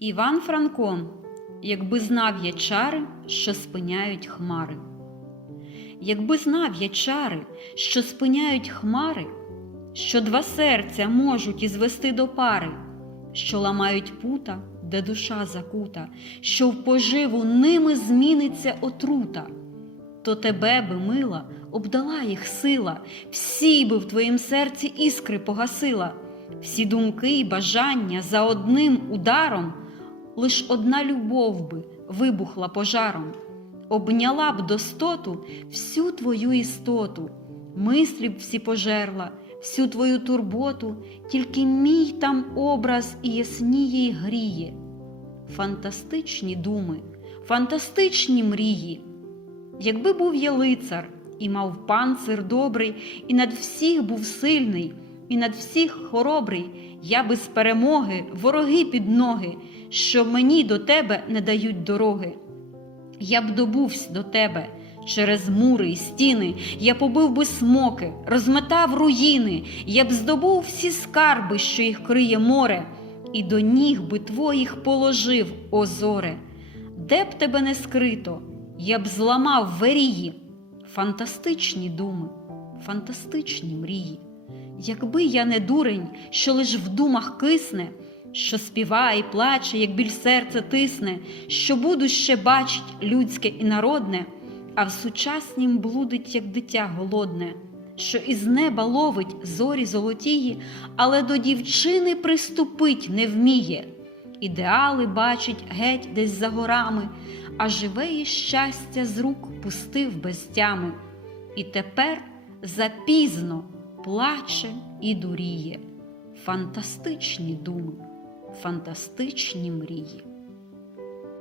Іван Франко, якби знав я чари, що спиняють хмари. Якби знав я чари, що спиняють хмари, що два серця можуть ізвести до пари, що ламають пута, де душа закута, що в поживу ними зміниться отрута, то тебе би мила, обдала їх сила, всі би в твоїм серці іскри погасила, всі думки й бажання за одним ударом, лиш одна любов би вибухла пожаром, обняла б достоту всю твою істоту, мислі б всі пожерла, всю твою турботу, тільки мій там образ і ясніє й гріє. Фантастичні думи, фантастичні мрії. Якби був я лицар і мав панцир добрий, і над всіх був сильний, і над всіх хоробрий, я би з перемоги вороги під ноги, що мені до тебе не дають дороги. Я б добувся до тебе через мури й стіни, я побив би смоки, розметав руїни, я б здобув всі скарби, що їх криє море, і до ніг би твоїх положив, озоре. Де б тебе не скрито, я б зламав верії, фантастичні думи, фантастичні мрії. Якби я не дурень, що лиш в думах кисне, що співає і плаче, як біль серця тисне, що буду ще бачить людське і народне, а в сучаснім блудить, як дитя голодне, що із неба ловить зорі золотії, але до дівчини приступить не вміє. Ідеали бачить геть десь за горами, а живе її щастя з рук пустив без тями. І тепер запізно плаче і дуріє. Фантастичні думи, фантастичні мрії.